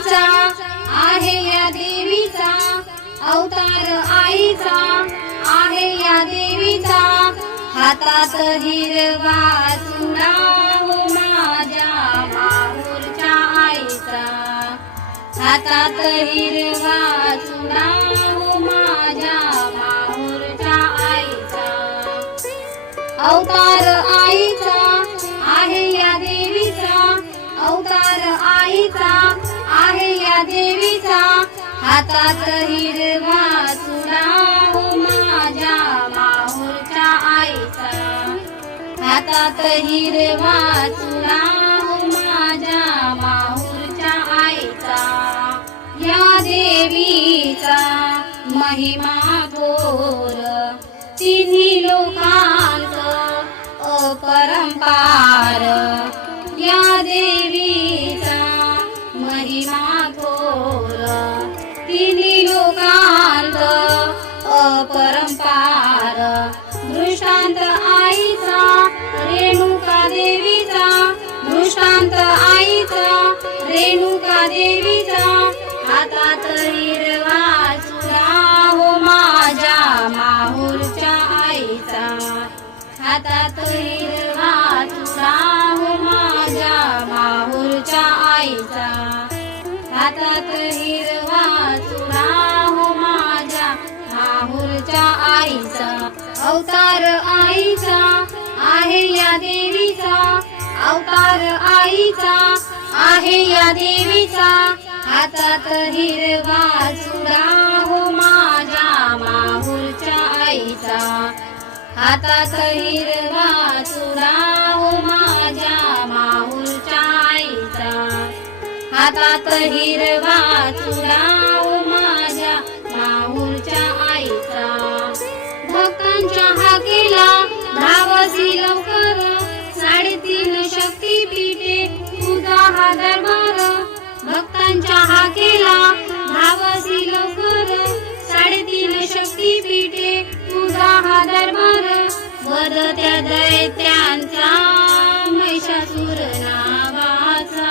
आईचा आहे या देवीचा, अवतार आईचा आहे या देवीचा, हातात हिरवा चुडा हो माझ्या माहूरच्या आईचा, हातात हिरवा चुडा हो माझ्या माहूरच्या आईचा, अवतार आईचा आहे या देवीचा, अवतार आईचा आहे या देवीचा, हातात हिरवा चुडा हो माझ्या माहूरच्या आईचा, हातात हिरवा चुडा हो माझ्या माहूरच्या आईचा, या देवीचा महिमा थोर तिन्ही लोकांत अपरंपार, या देवीचा महिमा थोर तिन्ही लोकांत अपरंपार, दृष्टांत आईचा रेणुका देवीचा, दृष्टांत आईचा रेणुका देवीचा, हातात हिरवा चुडा हो माझ्या माहूरच्या आईचा, हातात हिरवा चुडा हो माझ्या माहूरच्या आईचा, हातात हिरवा चुडा हो माझ्या माहूरच्या आईचा, अवतार आईचा आहे या देवीचा, अवतार आईचा आहे या देवीचा, हातात हिरवा चुडा हो माझ्या माहूरच्या आईचा, हातात हिरवा चुडा हो माझ्या माहूरच्या आईचा, हातात हिरवा चुडा हो माझ्या माहूरच्या आईचा, भक्तांच्या हाकेला धावसी लवकर, 3.5 शक्तीपीठे तुझा हा दरबार, भक्तांच्या हाकेला धावसी लवकर, 3.5 शक्तीपीठे तुझा हा दरबार, वदत्या दैत्यांचा महिषासुर नावाचा,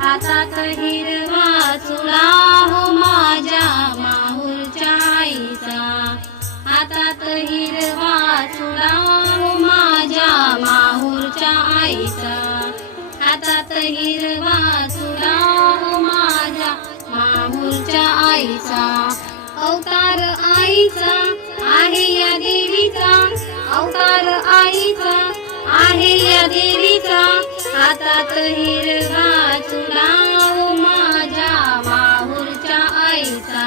हातात हिरवा चुडा हो माझ्या माहूरच्या आईचा, हातात हिरवा चुडा हो माझ्या माहूरच्या आईचा, हातात हिरवा चुडा हो माझ्या माहूरच्या आईचा, अवतार आईचा आहे या देवीचा, अवतार आईचा आहे या देवीचा, हातात हिरवा चुडा हो माझ्या माहूरच्या आईचा,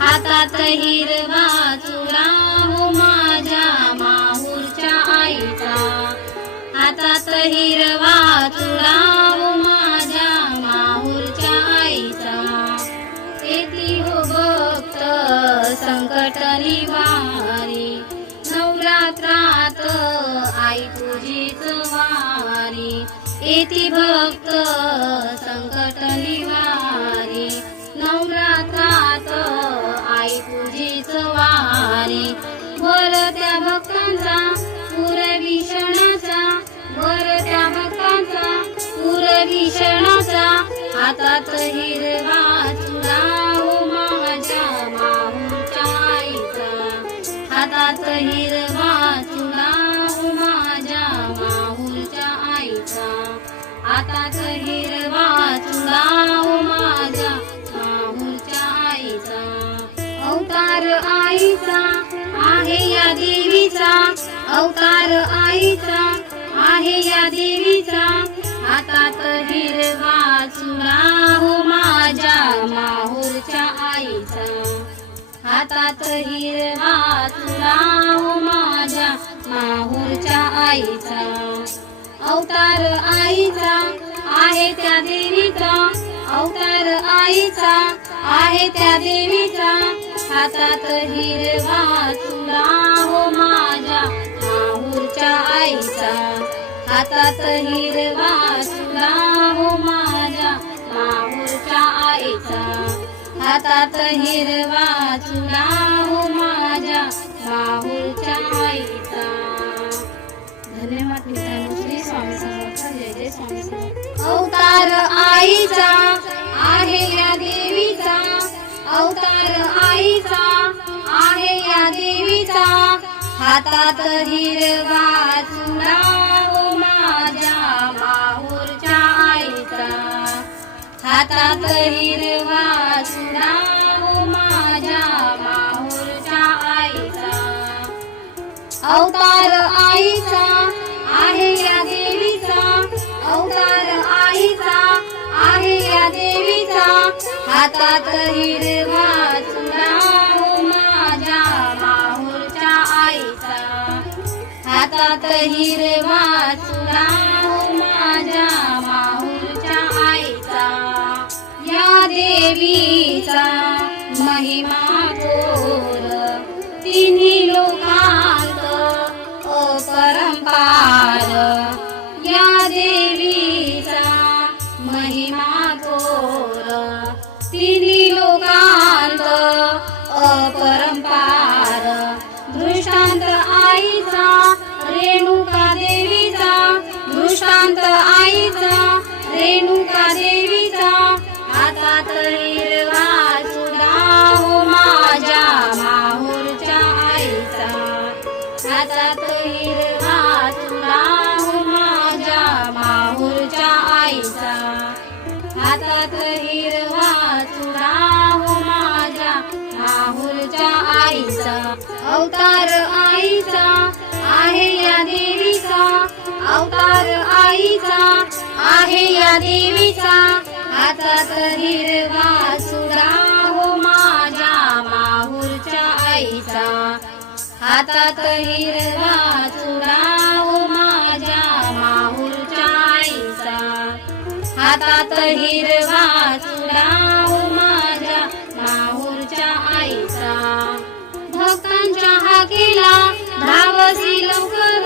हातात हिरवा चुडा हो माझ्या माहूरच्या आईचा, हातात हिरवा चुडा हो माझ्या माहूरच्या आईचा, येती हो भक्त संकट निवारी, नवरात्रात आई तुझीच वारी, येती भक्त संकट निवारी, नवरात्रात आई तुझीच वारी, वर त्या भक्तांचा पुरविषणाचा, वर त्या भक्तांचा पुरविषणाचा, हातात हिरवा चुडा हो माझ्या माहूरच्या आईचा, हातात हिरवा चुडा हो माझ्या माहूरच्या आईचा, हातात हिरवा चुडा हो माझ्या माहूरच्या आईचा, अवतार आईचा आहे या देवीचा, अवतार आईचा आहे या देवीचा, हातात हिरवा चुडा हो माझ्या माहूरच्या आईचा, हातात हिरवा चुडा हो माझ्या माहूरच्या आईचा, अवतार आईचा आहे त्या देवीचा, अवतार आईचा आहे त्या देवीचा, हातात हिरवा चुडा हो माझ्या माहूरच्या आईचा, हातात हिरवा चुडा हो माझ्या माहूरच्या आईचा, हातात हिरवा चुडा हो माझ्या माहूरच्या आईचा. धन्यवाद मित्रांनो. श्री स्वामी समर्थ. जय जय स्वामी समर्थ. अवतार आईचा अवतार आईचा आहे या देवीचा, हातात हिरवा चुडा ओ माझ्या माहूरच्या आईचा, हातात हिरवा चुडा ओ माझ्या माहूरच्या आईचा. अवतार आईचा आहे या देवीचा, अवतार आईचा आहे या देवीचा, हातात हिरवा चुडा ओ माझ्या माहूरच्या आईचा, हातात हिरवा चुडा ओ माझ्या माहूरच्या आईचा. या देवीचा महिमा थोर, तिन्ही लोकांत अपरंपार. या देवीचा महिमा थोर, तिन्ही लोकांत अपरंपार. दृष्टांत आईचा रेणुका देवीचा, दृष्टांत आईचा रेणुका देवीचा, हातात हिरवा चुडा ओ माझ्या माहूरच्या आईचा, हातात हिरवा चुडा ओ माझ्या माहूरच्या आईचा, हातात हिरवा चुडा ओ माझ्या माहूरच्या आईचा. अवतार आईचा आहे या देवीचा, अवतार आईचा आहे या देवीचा, हातात हिरवा चुडा ओ माझ्या माहूरच्या आईचा, हातात हिरवा चुडा ओ माझ्या माहूरच्या आईचा, हातात हिरवा चुडा ओ माझ्या माहूरच्या आईचा. भक्तांच्या हाकेला धावसी लवकर,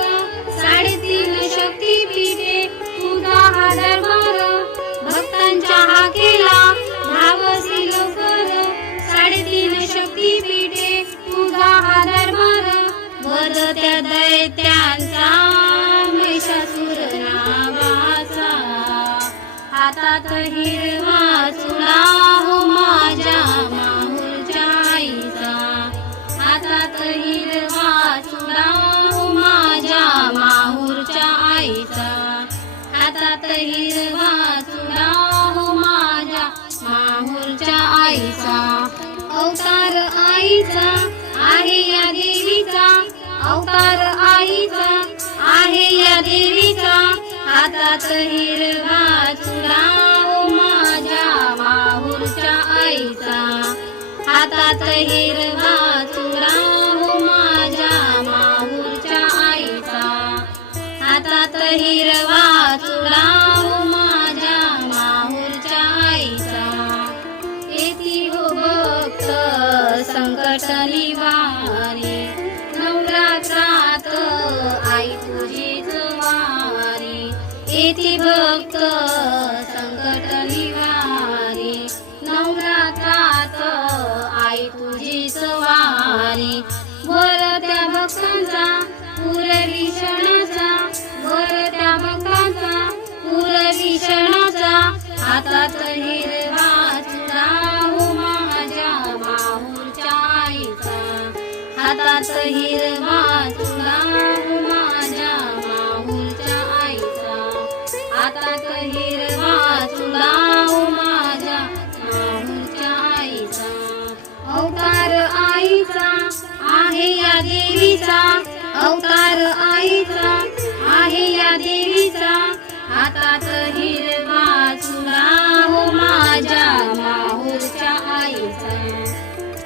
3.5 शक्तीपीठे तुझा हा दरबार. भक्तांच्या हाकेला धावसी लवकर, 3.5 शक्तीपीठे तुझा हा दरबार. वध त्या दैत्यांचा महिषासुर नावाचा, हातात हिरवा चुडा ओ माझ्या माहूरच्या आईचा, हातात हिरवा चुडा ओ माझ्या माहूरच्या आईचा, हातात हिरवा चुडा ओ माझ्या माहूरच्या आईचा. अवतार आईचा आहे या देवीचा, अवतार आईचा आहे या देवीचा, हातात हिरवा चुडा ओ माझ्या माहूरच्या आईचा, हातात हिरवा चुडा ओ माझ्या माहूरच्या आईचा, हातात हिरवा चुडा ओ माझ्या माहूरच्या आईचा. येती हो भक्त संकट निवारी, नवरात्रात आई तुझीच वारी. येती भक्त संकट निवारी, नवरात्रात आई तुझीच वारी. वर त्या भक्तांचा पुरवी क्षणाचा, वर त्या भक्तांचा पुरवी क्षणाचा, हातात हिरवा चुडा ओ माझ्या माहूरच्या आईचा, हातात हिरवा चुडा ओ माझ्या माहूरच्या आईचा, हातात हिरवा चुडा ओ माझ्या माहूरच्या आईचा. अवतार आईचा आहे या देवीचा, अवतार आईचा आहे या देवीचा, हातात हिरवा चुडा ओ माझ्या माहूरच्या आईचा,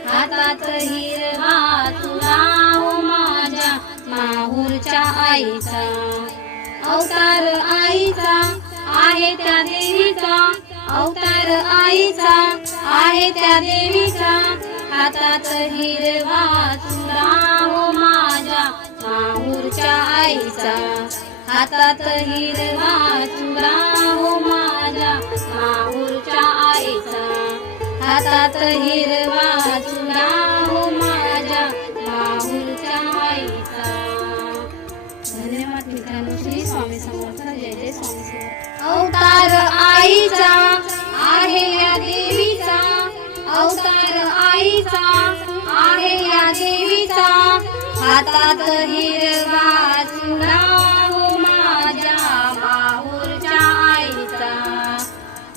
हातात हिरवा चुडा ओ माझ्या माहूरच्या आईचा. अवतार आईचा आहे त्या देवीचा, अवतार आईचा आहे त्या देवीचा, हातात हिरवा चुडा ओ माझ्या माहूरच्या आईचा, हातात हिरवा चुडा ओ माझ्या माहूरच्या आईचा, हातात हिरवा चुडा ओ माझ्या माहूरच्या आईचा. धन्यवाद मित्रांनो. श्री स्वामी समर्थ. जय जय स्वामी समर्थ. अवतार आईचा आहे या देवीचा, अवतार हातात हिरवा चुडा हो माझ्या माहूरच्या आईचा,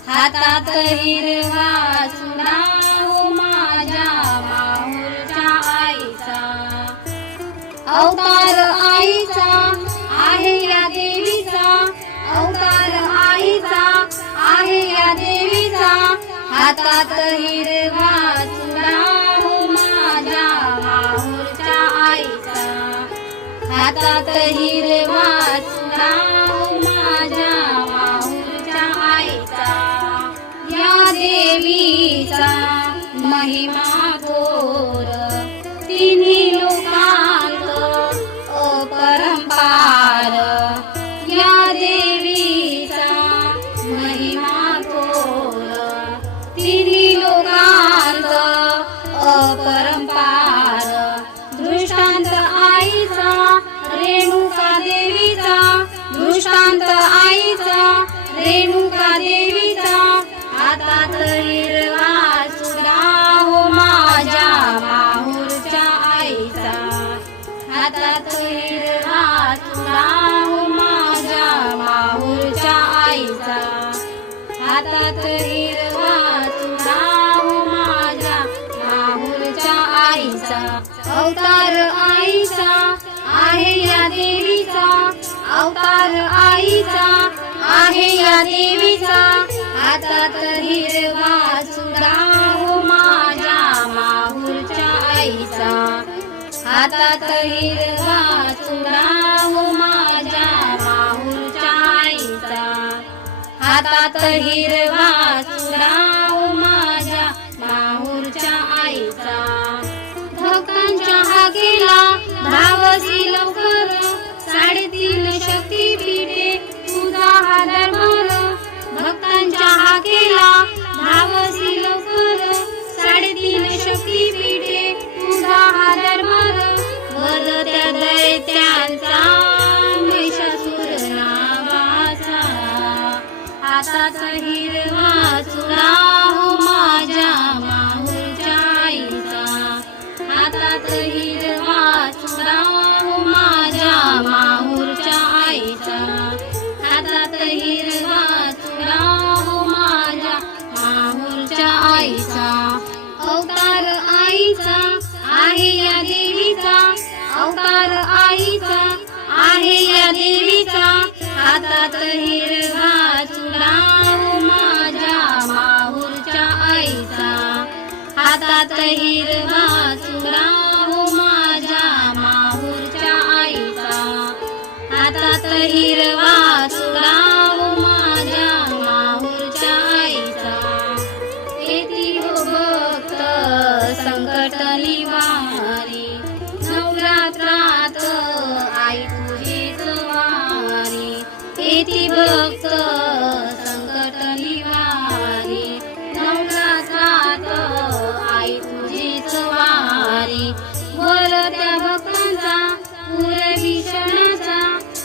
हातात हिरवा चुडा हो माझ्या माहूरच्या आईचा. अवतार आईचा आहे या देवीचा, अवतार आईचा आहे या देवीचा, हातात हिरवा चुडा हो माझ्या माहूरच्या आईचा, हातात हिरवा चुडा हो माझ्या माहूरच्या आईचा. या देवीचा महिमा थोर तिन्ही लोकांत अपरंपार, या देवीचा महिमा थोर तिन्ही लोकांत अपरंपार. दृष्टांत आईचा रेणुका देवीचा, दृष्टांत आईचा रेणुका देवीचा, हातात हिरवा चुडा हो माझ्या माहूरच्या आईचा, हातात हिरवा चुडा हो माझ्या माहूरच्या आईचा, हातात हिरवा चुडा हो माझ्या माहूरच्या आईचा. अवतार आईचा आहे या देवीचा, अवतार आईचा आहे या देवीचा, हातात हिरवा चुडा हो माझ्या माहूरच्या आईचा, हातात हिरवा चुडा हो माझ्या माहूरच्या आईचा, हातात हिरवा चुडा हो माझ्या माहूरच्या आईचा. भक्तांच्या हाकेला धावसी लवकर, 3.5 शक्तीपीठे तुझा हा दरबार, भक्तांच्या हाकेला धावसी लवकर, 3.5 शक्तीपीठे तुझा हा दरबार. वरत्या दैत्यांचा महिषासुर नावाचा, हातात हिरवा चुडा हो माझ्या माहूरच्या आईचा, हातात हिरवा चुडा हो माझ्या माहूरच्या आईचा, हातात हिरवा चुडा हो माझ्या माहूरच्या आईचा. अवतार आईचा आहे या देवीचा, अवतार आईचा आहे या देवीचा, हातात हिरवा चुडा हो माझ्या माहूरच्या आईचा, हातात हिरवा चुडा हो माझ्या माहूरच्या आईचा, हातात हिरवा चुडा हो माझ्या माहूरच्या आईचा. येती हो भक्त संकट निवारी, नवरात्रात आई तुझीच वारी. येती भक्त संकट निवारी, नवरात्रात आई तुझीच वारी. वर त्या भक्तांचा पूरविषणाचा,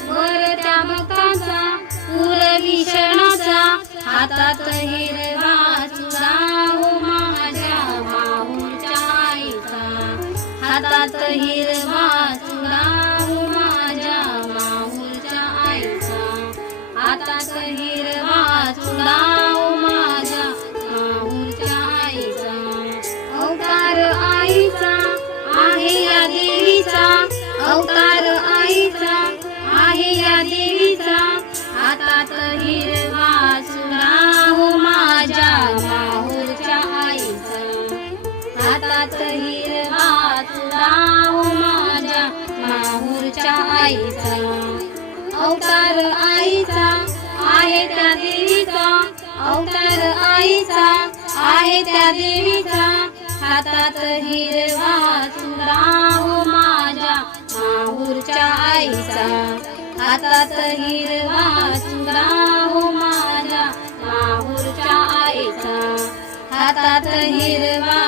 वर त्या भक्तांचा पूरविषणाचा, हातात हिरवा चुडा हो माझ्या माहूरच्या आईचा, हातात हिरवा चुडा हो माझ्या माहूरच्या आईचा, हातात हिरवा चुडा हो माझ्या माहूरच्या आईचा. अवतार आईचा आहे या देवीचा, अवतार आईचा आहे या देवीचा, हातात हिरवा चुडा हो माझ्या माहूरच्या आईचा, हातात हिरवा चुडा हो माझ्या माहूरच्या आईचा. अवतार आईचा आहे त्या देवीचा, अवतार आईचा आहे त्या देवीचा, हातात हिरवा चुडा हो माझ्या माहूरच्या आईचा, हातात हिरवा चुडा हो माझ्या माहूरच्या आईचा, हातात हिरवा